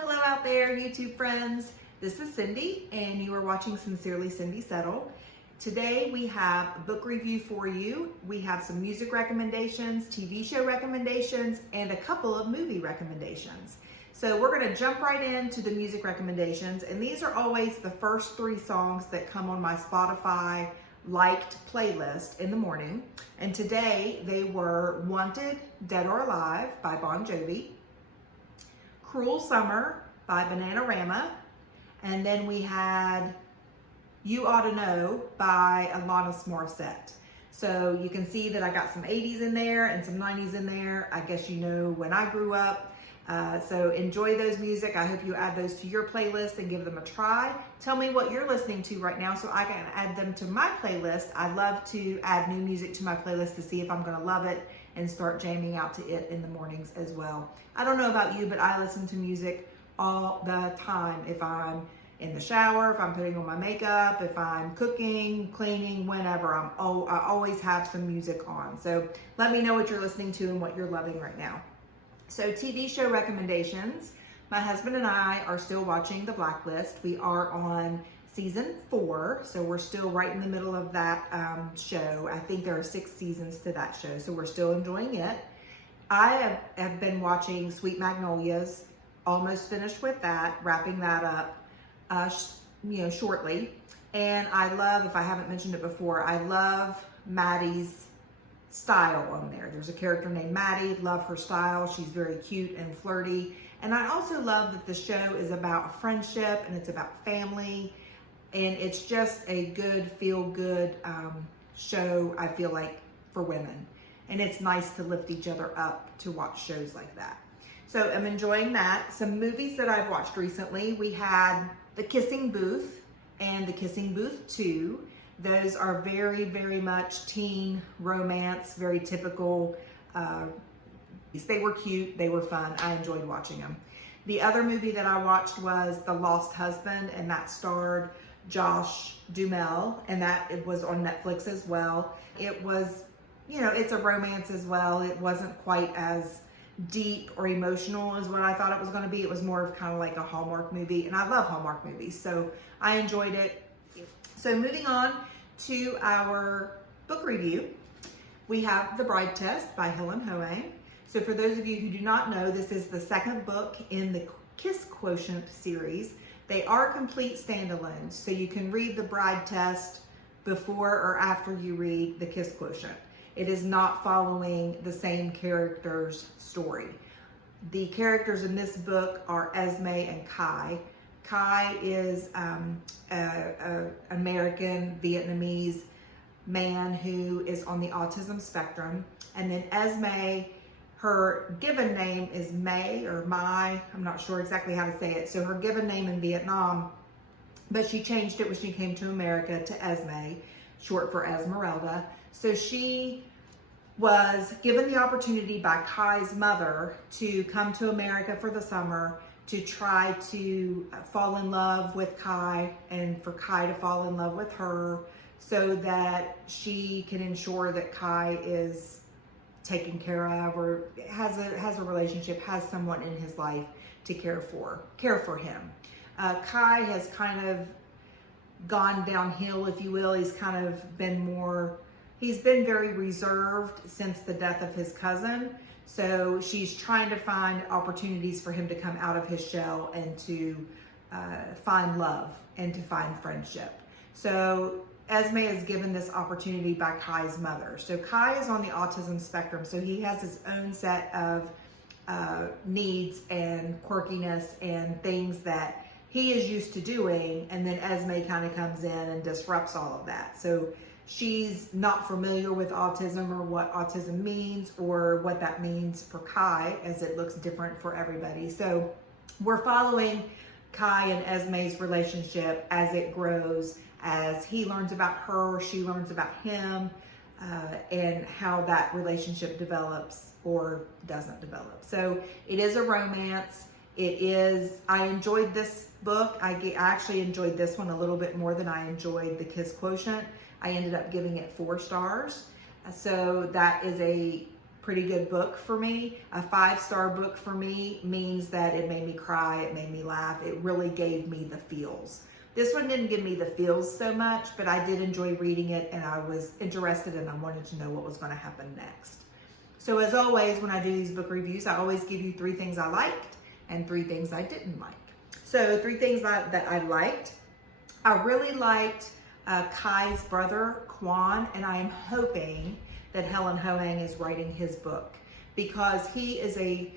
Hello out there, YouTube friends. This is Cindy, and you are watching Sincerely Cindy Settle. Today we have a book review for you. We have some music recommendations, TV show recommendations, and a couple of movie recommendations. So we're going to jump right into the music recommendations, and these are always the first 3 songs that come on my Spotify liked playlist in the morning. And today they were Wanted, Dead or Alive by Bon Jovi, Cruel Summer by Bananarama, and then we had You Oughta Know by Alanis Morissette. So you can see that I got some 80s in there and some 90s in there. I guess you know when I grew up. So enjoy those music. I hope you add those to your playlist and give them a try. Tell me what you're listening to right now so I can add them to my playlist. I love to add new music to my playlist to see if I'm gonna love it and start jamming out to it in the mornings as well. I don't know about you, but I listen to music all the time. If I'm in the shower, if I'm putting on my makeup, if I'm cooking, cleaning, whenever, I always have some music on. So let me know what you're listening to and what you're loving right now. So TV show recommendations. My husband and I are still watching The Blacklist. We are on season 4, so we're still right in the middle of that show. I think there are 6 seasons to that show, so we're still enjoying it. I have been watching Sweet Magnolias, almost finished with that, wrapping that up shortly. And I love, if I haven't mentioned it before, I love Maddie's style on there. There's a character named Maddie, love her style. She's very cute and flirty. And I also love that the show is about friendship and it's about family. And it's just a good, feel-good show, I feel like, for women. And it's nice to lift each other up to watch shows like that. So I'm enjoying that. Some movies that I've watched recently, we had The Kissing Booth and The Kissing Booth 2. Those are very, very much teen romance, very typical. They were cute, they were fun. I enjoyed watching them. The other movie that I watched was The Lost Husband, and that starred Josh Duhamel, and it was on Netflix as well. It was, it's a romance as well. It wasn't quite as deep or emotional as what I thought it was going to be. It was more of kind of like a Hallmark movie, and I love Hallmark movies, so I enjoyed it. So moving on to our book review, we have The Bride Test by Helen Hoang. So for those of you who do not know, this is the 2nd book in the Kiss Quotient series. They are complete standalones, so you can read The Bride Test before or after you read the Kiss Quotient. It is not following the same character's story. The characters in this book are Esme and Kai. Kai is an American Vietnamese man who is on the autism spectrum. And then Esme, her given name is May or Mai. I'm not sure exactly how to say it. So her given name in Vietnam, but she changed it when she came to America to Esme, short for Esmeralda. So she was given the opportunity by Kai's mother to come to America for the summer to try to fall in love with Kai and for Kai to fall in love with her so that she can ensure that Kai is taken care of or has a relationship, has someone in his life to care for him. Kai has kind of gone downhill, if you will. He's kind of he's been very reserved since the death of his cousin. So she's trying to find opportunities for him to come out of his shell and to find love and to find friendship. So Esme is given this opportunity by Kai's mother. So Kai is on the autism spectrum, so he has his own set of needs and quirkiness and things that he is used to doing, and then Esme kind of comes in and disrupts all of that. So she's not familiar with autism or what autism means or what that means for Kai, as it looks different for everybody. So we're following Kai and Esme's relationship as it grows, as he learns about her, she learns about him, and how that relationship develops or doesn't develop. So it is a romance. I enjoyed this book. I actually enjoyed this one a little bit more than I enjoyed the Kiss Quotient. I ended up giving it 4 stars. So that is a pretty good book for me. A 5-star book for me means that it made me cry, it made me laugh, it really gave me the feels. This one didn't give me the feels so much, but I did enjoy reading it, and I was interested and I wanted to know what was going to happen next. So as always, when I do these book reviews, I always give you 3 things I liked and 3 things I didn't like. So 3 things that I liked. I really liked Kai's brother, QUAN, and I am hoping that Helen Hoang is writing his book, because he is a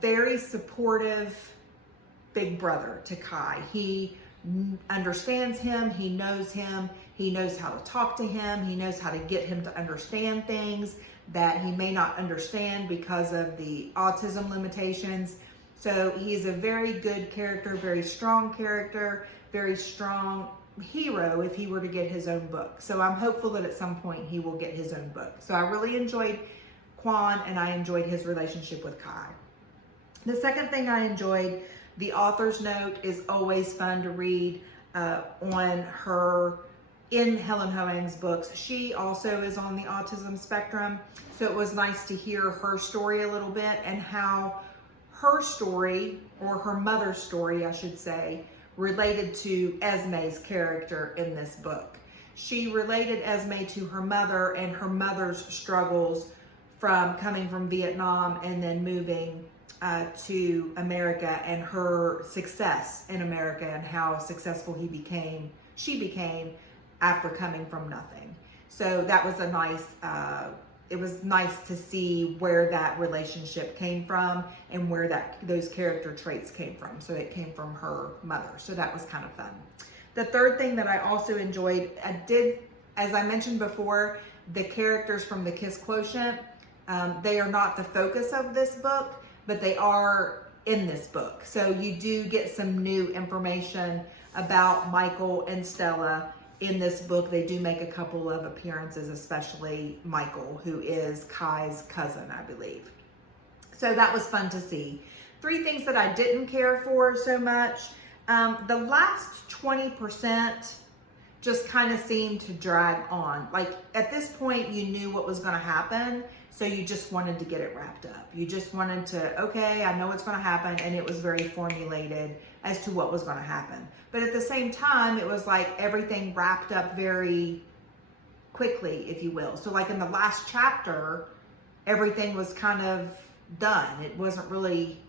very supportive big brother to Kai. He understands him, he knows how to talk to him, he knows how to get him to understand things that he may not understand because of the autism limitations. So he's a very good character, very strong character, very strong hero if he were to get his own book. So I'm hopeful that at some point he will get his own book. So I really enjoyed QUAN, and I enjoyed his relationship with Kai. The second thing I enjoyed, the author's note is always fun to read in Helen Hoang's books. She also is on the autism spectrum, so it was nice to hear her story a little bit, and how her story, or her mother's story, I should say, related to Esme's character in this book. She related Esme to her mother and her mother's struggles from coming from Vietnam and then moving to America, and her success in America and how successful she became after coming from nothing. So that was a nice, it was nice to see where that relationship came from and where those character traits came from. So it came from her mother. So that was kind of fun. The third thing that I also enjoyed, as I mentioned before, the characters from the Kiss Quotient, they are not the focus of this book, but they are in this book. So you do get some new information about Michael and Stella in this book. They do make a couple of appearances, especially Michael, who is Kai's cousin, I believe. So that was fun to see. 3 things that I didn't care for so much. The last 20% just kind of seemed to drag on. Like at this point, you knew what was going to happen, so you just wanted to get it wrapped up. You just wanted to, okay, I know what's going to happen, and it was very formulated as to what was going to happen. But at the same time, it was like everything wrapped up very quickly, if you will. So like in the last chapter, everything was kind of done. It wasn't really,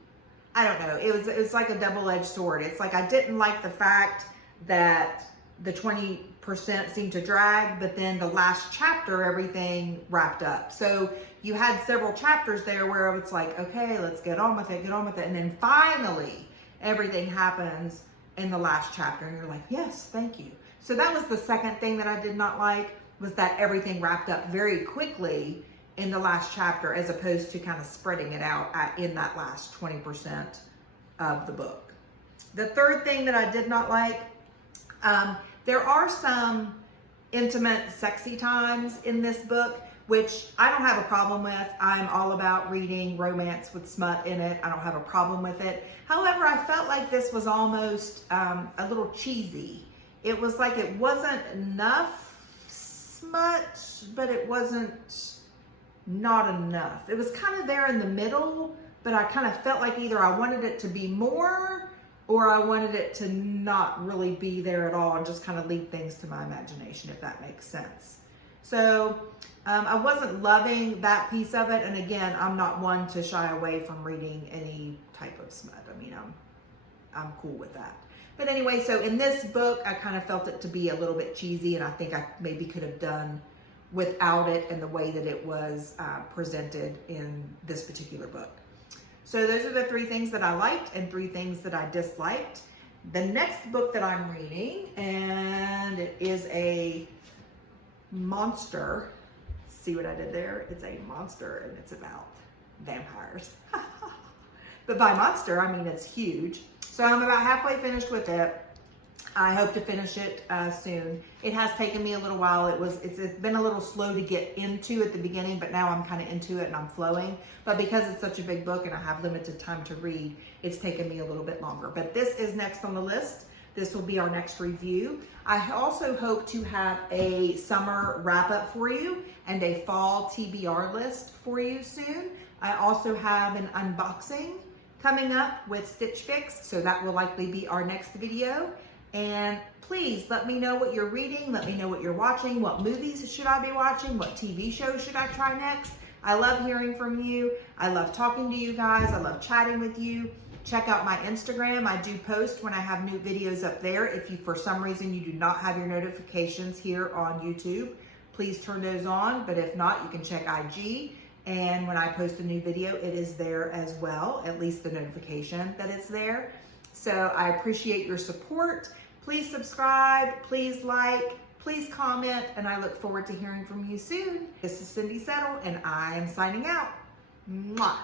I don't know, it was like a double-edged sword. It's like I didn't like the fact that the 20% seemed to drag, but then the last chapter, everything wrapped up. So you had several chapters there where it's like, okay, let's get on with it. And then finally, everything happens in the last chapter, and you're like, yes, thank you. So that was the second thing that I did not like, was that everything wrapped up very quickly in the last chapter, as opposed to kind of spreading it out in that last 20% of the book. The third thing that I did not like, there are some intimate, sexy times in this book, which I don't have a problem with. I'm all about reading romance with smut in it. I don't have a problem with it. However, I felt like this was almost a little cheesy. It was like it wasn't enough smut, but it wasn't not enough. It was kind of there in the middle, but I kind of felt like either I wanted it to be more, or I wanted it to not really be there at all and just kind of leave things to my imagination, if that makes sense. So I wasn't loving that piece of it. And again, I'm not one to shy away from reading any type of smut. I mean, I'm cool with that. But anyway, so in this book, I kind of felt it to be a little bit cheesy, and I think I maybe could have done without it and the way that it was presented in this particular book. So those are the 3 things that I liked and 3 things that I disliked. The next book that I'm reading, and it is a monster. See what I did there? It's a monster, and it's about vampires. But by monster, I mean it's huge. So I'm about halfway finished with it. I hope to finish it soon. It has taken me a little while. It's been a little slow to get into at the beginning, but now I'm kind of into it and I'm flowing. But because it's such a big book and I have limited time to read, it's taken me a little bit longer. But this is next on the list. this will be our next review. I also hope to have a summer wrap up for you and a fall TBR list for you soon. I also have an unboxing coming up with Stitch Fix, so that will likely be our next video. And please let me know what you're reading, let me know what you're watching, what movies should I be watching, what TV shows should I try next. I love hearing from you. I love talking to you guys. I love chatting with you. Check out my Instagram. I do post when I have new videos up there. If you, for some reason, you do not have your notifications here on YouTube, please turn those on. But if not, you can check IG. And when I post a new video, it is there as well, at least the notification that it's there. So I appreciate your support. Please subscribe, please like, please comment, and I look forward to hearing from you soon. This is Cindy Settle, and I am signing out. Mwah.